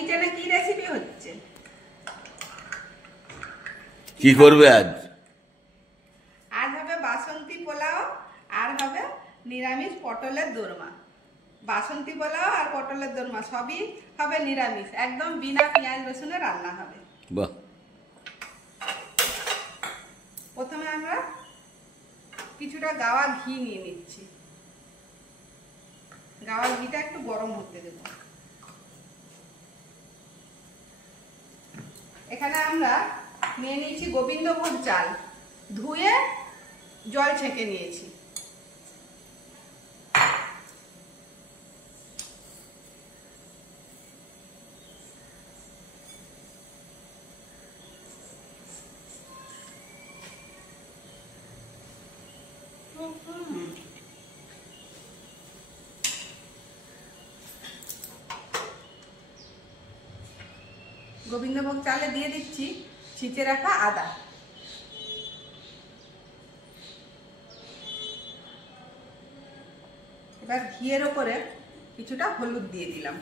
কিচেনে কি রেসিপি হচ্ছে? কি করবে আজ? আজ হবে বাসন্তী পোলাও আর হবে নিরামিষ পটলের দোরমা। বাসন্তী পোলাও আর পটলের দোরমা সবই হবে নিরামিষ, একদম বিনা পেঁয়াজ রসুনে রান্না হবে। বাহ। প্রথমে আমরা কিছুটা গাওয়া ঘি নিয়ে নিচ্ছি। গাওয়া ঘিটা একটু গরম হতে দেব। এখানে আমরা নিয়ে নিয়েছি গোবিন্দভোগ চাল, ধুয়ে জল ছেঁকে নিয়েছি। গোবিন্দভোগ চালে দিয়ে দিচ্ছি ছিঁচে রাখা আদা। এবার ঘিয়ের ওপরে কিছুটা হলুদ দিয়ে দিলাম।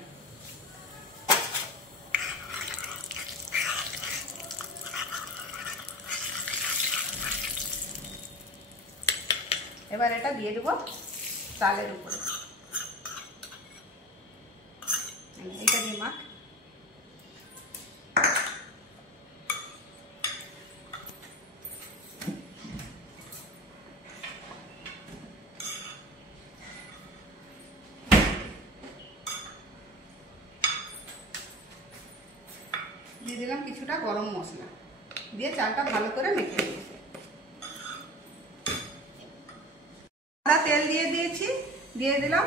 এবার এটা দিয়ে দেবো চালের উপরে। এটা দিয়ে মাখ। দিয়ে দিলাম কিছুটা গরম মশলা, দিয়ে চালটা ভালো করে মেখে নিই। সাদা তেল দিয়ে দিয়েছি, দিয়ে দিলাম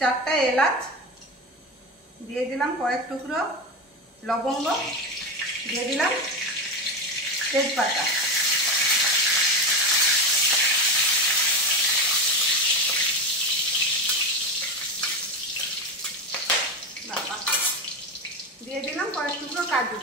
4টা এলাচ, দিয়ে দিলাম কয়েক টুকরো লবঙ্গ, দিয়ে দিলাম তেজপাতা। দিয়ে দিলাম কয়েক টুকরো কাজু।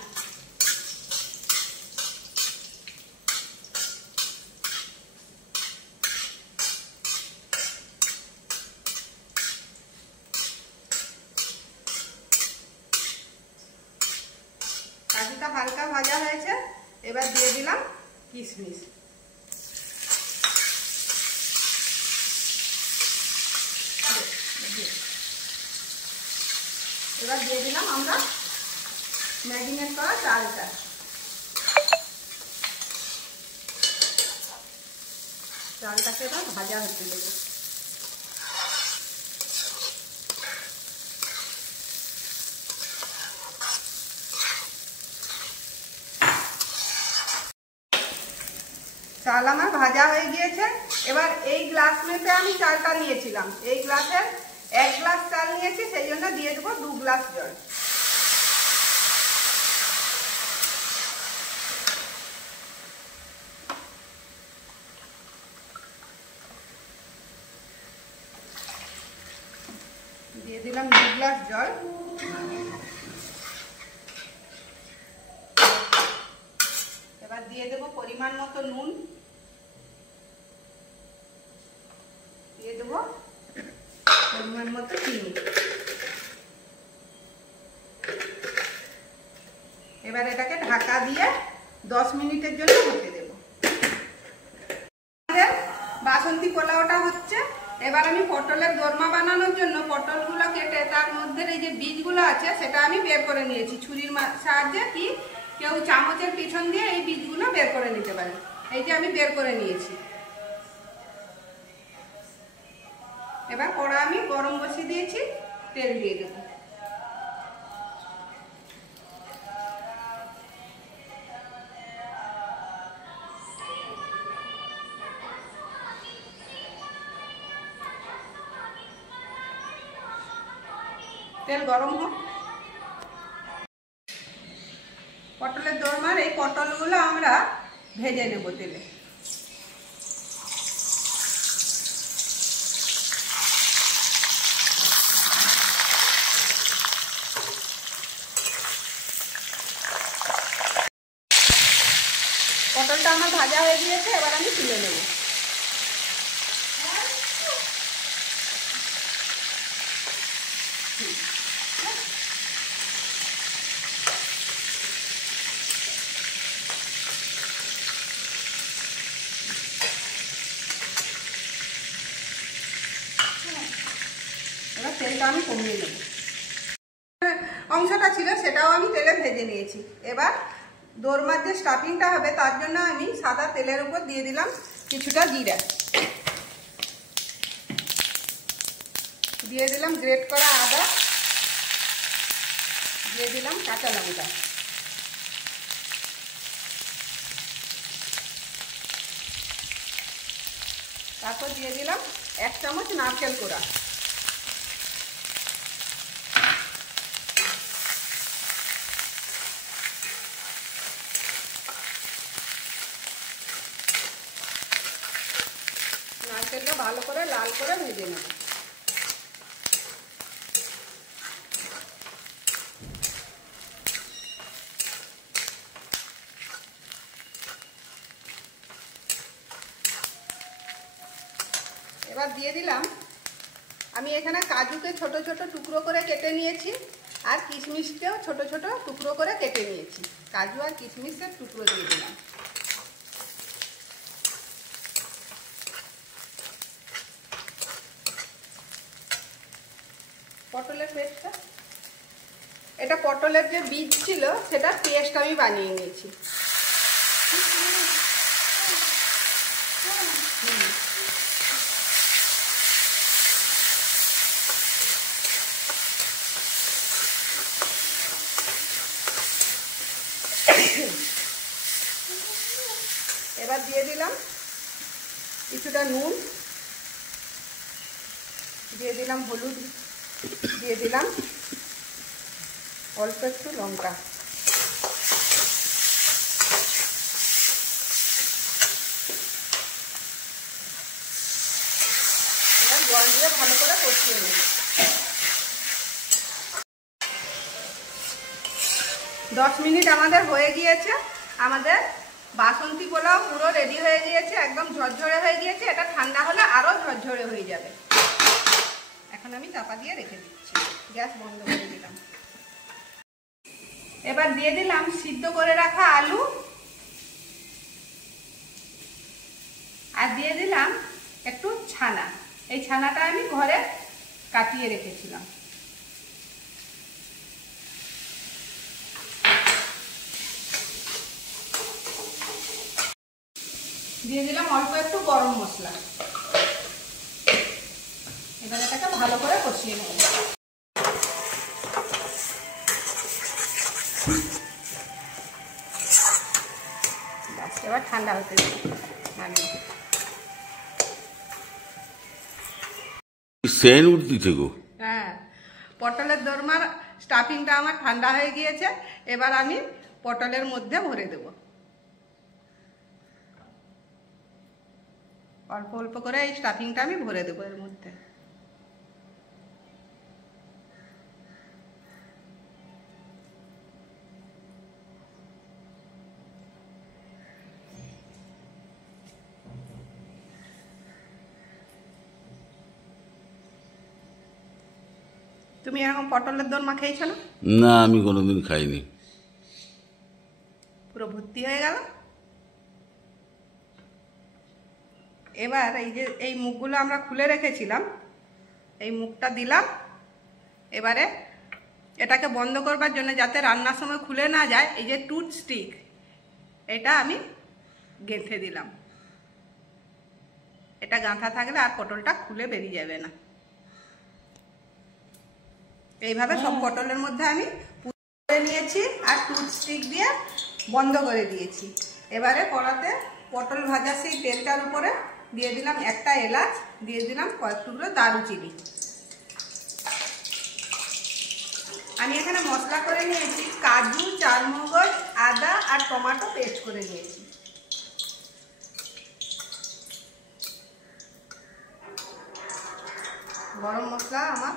কাজুটা হালকা ভাজা হয়েছে, এবার দিয়ে দিলাম কিশমিশ। এবার দিয়ে দিলাম আমরা ম্যারিনেট করা চালটা। চালটাকে এবার ভাজা হতে দেবো। চাল আমার ভাজা হয়ে গিয়েছে। এবার এই গ্লাস মেপে আমি চালটা নিয়েছিলাম, এই গ্লাসের 1 গ্লাস চাল নিয়েছি, সেই জন্য দিয়ে দেবো 2 গ্লাস জল। দিয়ে দিলাম 2 গ্লাস জল। এবার দিয়ে দেবো পরিমাণ মতো নুন, দিয়ে দেবো পরিমাণ মতো চিনি। এবার এটাকে ঢাকা দিয়ে 10 মিনিটের জন্য হতে দেব। বাসন্তী পোলাওটা হচ্ছে। এবার আমি পটলের দোরমা বানানোর জন্য পটলগুলো কেটে তার মধ্যে এই যে বীজগুলো আছে সেটা আমি বের করে নিয়েছি ছুরির সাহায্যে, কি কেউ চামচের পিছন দিয়ে এই বীজগুলো বের করে নিতে পারে। এই যে আমি বের করে নিয়েছি। এবার কড়া আমি গরম বসিয়ে দিয়েছি, তেল দিয়ে দেব। তেল গরম হোক। পটলের দোরমার এই পটলগুলো আমরা ভেজে নেব তেলে। পটলটা আমার ভাজা হয়ে গিয়েছে, এবার আমি তুলে নেব। কমিয়ে নেব। অংশটা ছিল সেটাও আমি তেলে ভেজে নিয়েছি। এবার দোরমার যে স্টাফিংটা হবে তার জন্য আমি সাদা তেলের উপর দিয়ে দিলাম কিছুটা জিরা, দিয়ে দিলাম গ্রেট করা আদা, দিয়ে দিলাম কাঁচা লঙ্কা, তারপর দিয়ে দিলাম 1 চামচ নারকেল কোড়া, নারকেলটা ভালো করে লাল করে ভেজে নেব। এবার দিয়ে দিলাম, আমি এখানে কাজুকে ছোট ছোট টুকরো করে কেটে নিয়েছি আর কিশমিশকেও ছোট ছোট টুকরো করে কেটে নিয়েছি। কাজু আর কিশমিশের টুকরো দিয়ে দিলাম। পটলের পেস্টটা, এটা পটলের যে বীজ ছিল সেটা পেস্ট আমি বানিয়ে নিয়েছি। এবার দিয়ে দিলাম কিছুটা নুন, দিয়ে দিলাম হলুদ, দিয়ে দিলাম অল্প একটু লঙ্কা, এবার জল দিয়ে ভালো করে কষিয়ে নেব। 10 মিনিট আমাদের হয়ে গিয়েছে। আমাদের বাসন্তী পোলাও পুরো রেডি হয়ে গিয়েছে, একদম ঝরঝরে হয়ে গিয়েছে। এটা ঠান্ডা হলে আরো ঝরঝরে হয়ে যাবে। এখন আমি চাপা দিয়ে রেখে দিচ্ছি, গ্যাস বন্ধ করে দিলাম। এবার দিয়ে দিলাম সিদ্ধ করে রাখা আলু, আর দিয়ে দিলাম একটু ছানা। এই ছানাটা আমি ঘরে কাটিয়ে রেখেছিলাম। দিয়ে দিলাম অল্প একটু গরম মশলা। এবার এটাকে ভালো করে কষিয়ে নেব। এবার ঠান্ডা হতে দিই। সেন উঠতেছে গো। হ্যাঁ, পটলের দোরমার স্টাফিংটা আমার ঠান্ডা হয়ে গিয়েছে। এবার আমি পটলের মধ্যে ভরে দেব। অল্প অল্প করে এই স্টাফিংটা আমি ভরে দেবো এর মধ্যে। তুমি এরকম পটলের দোরমা খেয়েছো না? না, আমি কোনোদিন খাইনি। পুরো ভর্তি হয়ে গেল। এবার এই যে এই মুখগুলো আমরা খুলে রেখেছিলাম, এই মুখটা দিলাম। এবারে এটাকে বন্ধ করবার জন্য, যাতে রান্নার সময় খুলে না যায়, এই যে টুথ স্টিক, এটা আমি গেঁথে দিলাম। এটা গাঁথা থাকলে আর পটলটা খুলে বেরিয়ে যাবে না। এইভাবে সব পটলের মধ্যে আমি পুরে নিয়েছি আর টুথ স্টিক দিয়ে বন্ধ করে দিয়েছি। এবারে কড়াতে পটল ভাজা সেই তেলটার উপরে দিয়ে দিলাম একটা এলাচ, দিয়ে দিলাম কয়েক টুকরো দারুচিনি। আমি এখানে মশলা করে নিয়েছি কাজু, চারমগজ, আদা আর টমেটো পেস্ট করে নিয়েছি। গরম মশলা আমার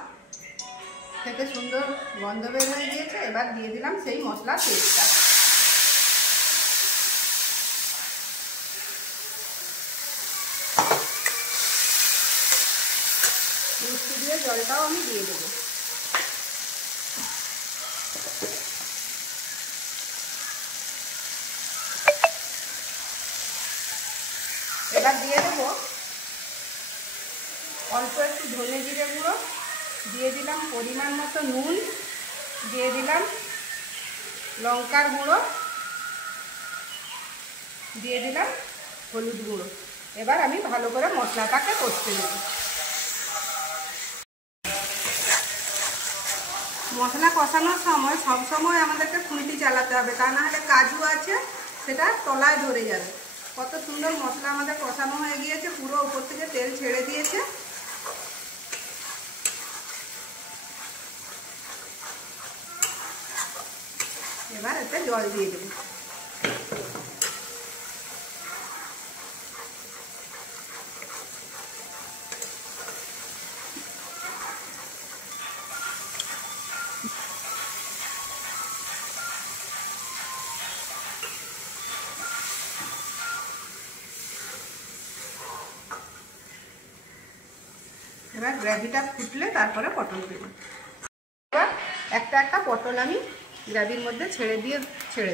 থেকে সুন্দর গন্ধ বের হয়ে গিয়েছে। এবার দিয়ে দিলাম সেই মশলার পেস্টটা। মিষ্টি দিয়ে জলটাও আমি দিয়ে দেবো। এবার দিয়ে দেবো অল্প একটু ধনে জিরে গুঁড়ো, দিয়ে দিলাম পরিমাণ মতো নুন, দিয়ে দিলাম লঙ্কার গুঁড়ো, দিয়ে দিলাম হলুদ গুঁড়ো। এবার আমি ভালো করে মশলাটাকে কষতে দেব। মশলা কষানোর সময় সবসময় আমাদেরকে খুন্তি চালাতে হবে, তা না হলে কাজু আছে সেটা তলায় ধরে যাবে। কত সুন্দর মশলা আমাদের কষানো হয়ে গিয়েছে, পুরো উপর থেকে তেল ছেড়ে দিয়েছে। এবার এতে জল দিয়ে দেব। এবার গ্রেভিটা ফুটলে তারপরে পটল দেব। এবার একটা একটা পটল আমি গ্রেভির মধ্যে ছেড়ে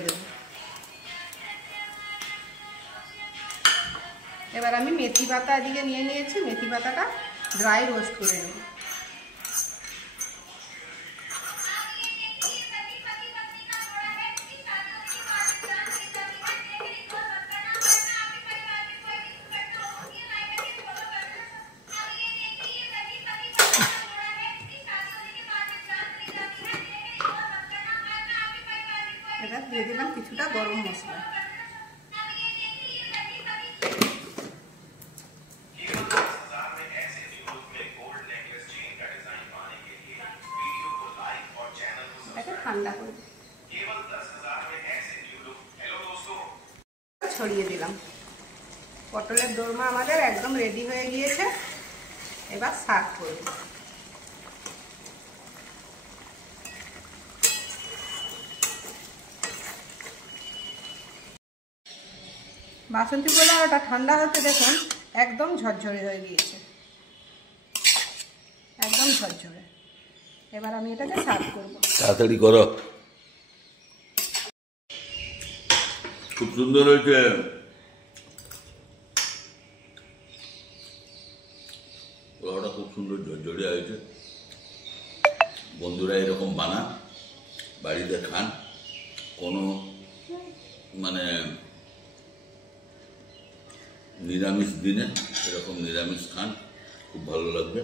দেব। এবার আমি মেথি পাতা এদিকে নিয়ে নিয়েছি, মেথি পাতাটা ড্রাই রোস্ট করে নেব। এবার দিয়ে দিলাম কিছুটা গরম মশলা। ঠান্ডা করে ছড়িয়ে দিলাম। পটলের দোরমা আমাদের একদম রেডি হয়ে গিয়েছে। এবার সার্ভ করব। বাসন্তী পোলাওটা ঠান্ডা হতে দেখুন একদম ঝরঝরে হয়ে গিয়েছে, একদম ঝরঝরে। এবার আমি এটাকে সার্ভ করব। তাড়াতাড়ি করো, খুব সুন্দর হয়েছে। পোলাওটা খুব সুন্দর ঝরঝরে হয়েছে। বন্ধুরা এরকম বানান, বাড়িতে খান, কোনো মানে নিরামিষ দিনে এরকম নিরামিষ খান, খুব ভালো লাগবে।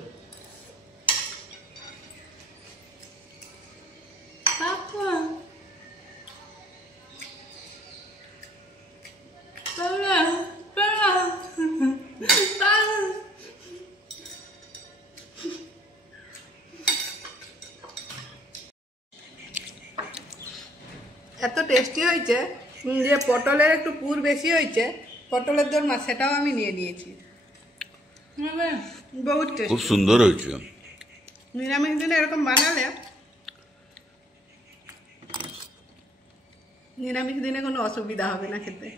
এত টেস্টি হয়েছে যে পটলের একটু পুর বেশি হয়েছে, পটলের দোরমা সেটাও আমি নিয়ে নিয়েছি। বহুত টেস্টি, খুব সুন্দর হয়েছে। নিরামিষ দিনে এরকম বানালে নিরামিষ দিনে কোনো অসুবিধা হবে না খেতে।